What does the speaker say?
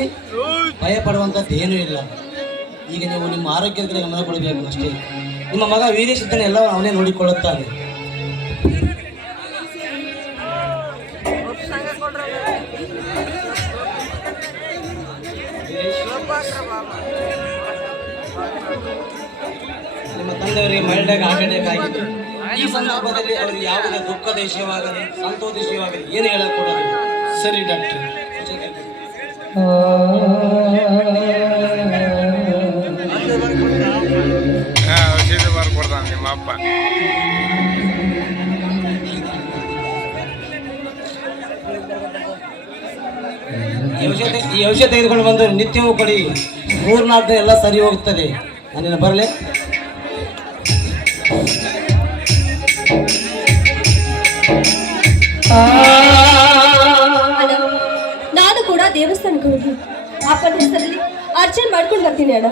ನೋಡಿದ್ರಿ, ಭಯ ಪಡುವಂಥದ್ದು ಏನೂ ಇಲ್ಲ. ಈಗ ನೀವು ನಿಮ್ಮ ಆರೋಗ್ಯದ ಕಡೆ ಗಮನ ಕೊಡಬೇಕು ಅಷ್ಟೇ. ನಿಮ್ಮ ಮಗ ವೀರೇಶ್ ಇದ್ದಾನೆ, ಎಲ್ಲ ಅವನೇ ನೋಡಿಕೊಳ್ಳುತ್ತಾನೆ. ನಿಮ್ಮ ತಂದೆಯವರಿಗೆ ಮೈಲ್ಡಾಗಿ ಆಗಬೇಕಾಗಿತ್ತು. ಈ ಸಂದರ್ಭದಲ್ಲಿ ಅವರಿಗೆ ಯಾವುದೇ ದುಃಖದ ವಿಷಯವಾಗಲಿ ಸಂತೋಷ ವಿಷಯವಾಗಲಿ ಏನು ಹೇಳக்கூಡದು. ಸರಿ ಡಾಕ್ಟರ್. ಔಷಧಿ ಬರ್ಕೊಡ್ತಾನೆ ನಿಮ್ಮ ಅಪ್ಪ. ಈ ಔಷಧ ತೆಗೆದುಕೊಂಡು ಬಂದು ನಿತ್ಯವೂ ಕೊಡಿ. 3-4 ದಿನ ಎಲ್ಲ ಸರಿ ಹೋಗುತ್ತದೆ. ನಾನಿನ್ನು ಬರಲೇ. ನಾನು ಕೂಡ ದೇವಸ್ಥಾನಕ್ಕೆ ಹೋಗಿ ಅಪ್ಪನ ಹೆಸರಲ್ಲಿ ಅರ್ಚನೆ ಮಾಡ್ಕೊಂಡು ಬರ್ತೀನಿ ಅಣ್ಣ.